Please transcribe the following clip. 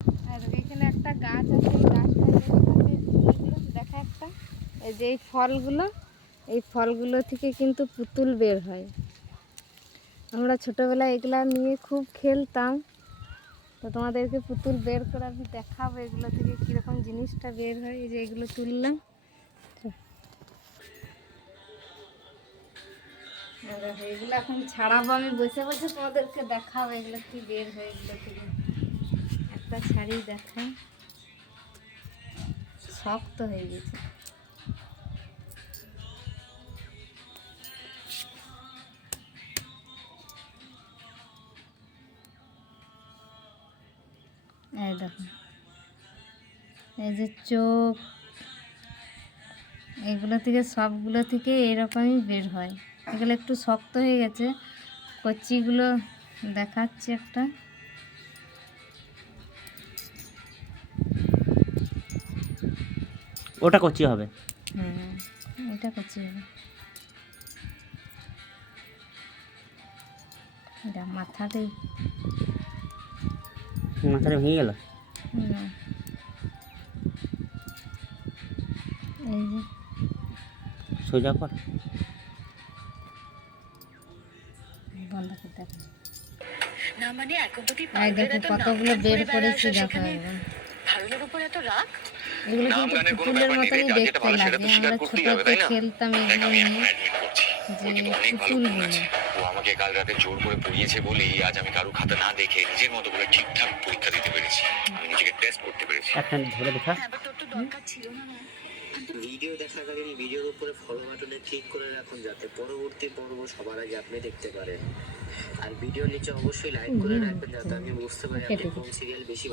আর এখানে একটা গাছ আছে, এই গাছটা দেখা একটা, এই যে এই ফলগুলো থেকে কিন্তু পুতুল বের হয়। আমরা ছোটোবেলায় এগুলা নিয়ে খুব খেলতাম। তো তোমাদেরকে পুতুল বের করে আমি দেখাবো এগুলো থেকে কীরকম জিনিসটা বের হয়। এই যে এগুলো তুললাম, এগুলো এখন ছাড়াবো, আমি বসে বসে তোমাদেরকে দেখাবো এগুলো কি বের হয়। এগুলো থেকে একটা ছাড়ি দেখাই, শক্ত হয়ে গেছে। এই দেখো, এই যে চোখ, এগুলো থেকে সবগুলো থেকে এরকমই বের হয়। এগুলো একটু শক্ত হয়ে গেছে, কচিগুলো দেখাচ্ছে একটা। ওটা কচি হবে। হ্যাঁ, এটা কচি হবে। এটা মাথাটাই মাথাটা ভেঙে গেল। না, এই যে সোজা কর। বন্ধ করে দেখো, এই দেখো কতগুলো বের করেছি। দেখো এগুলো কিন্তু পুতুলের মতনই দেখতে লাগে। আমরা ছোটতে খেলতাম এগুলো নিয়ে, যে পুতুল বলে। ও আমাকে কাল রাতে জোর করে পড়িয়েছে বলেই আজ আমি কারো খাতা না দেখে নিজের মতো করে ঠিকঠাক পরীক্ষা দিতে পেরেছি। আমি নিজেকে টেস্ট করতে পেরেছি। একটা ধরে দেখা। ভিডিও দেখাকালীন ভিডিওর উপরে ফলো বাটনে ক্লিক করে রাখুন যাতে পরবর্তী পর্ব সবার আগে আপনি দেখতে পারেন। আর ভিডিওর নিচে অবশ্যই লাইক করে রাখবেন যাতে আমি বুঝতে পারি আপনি কোন সিরিয়াল বেশি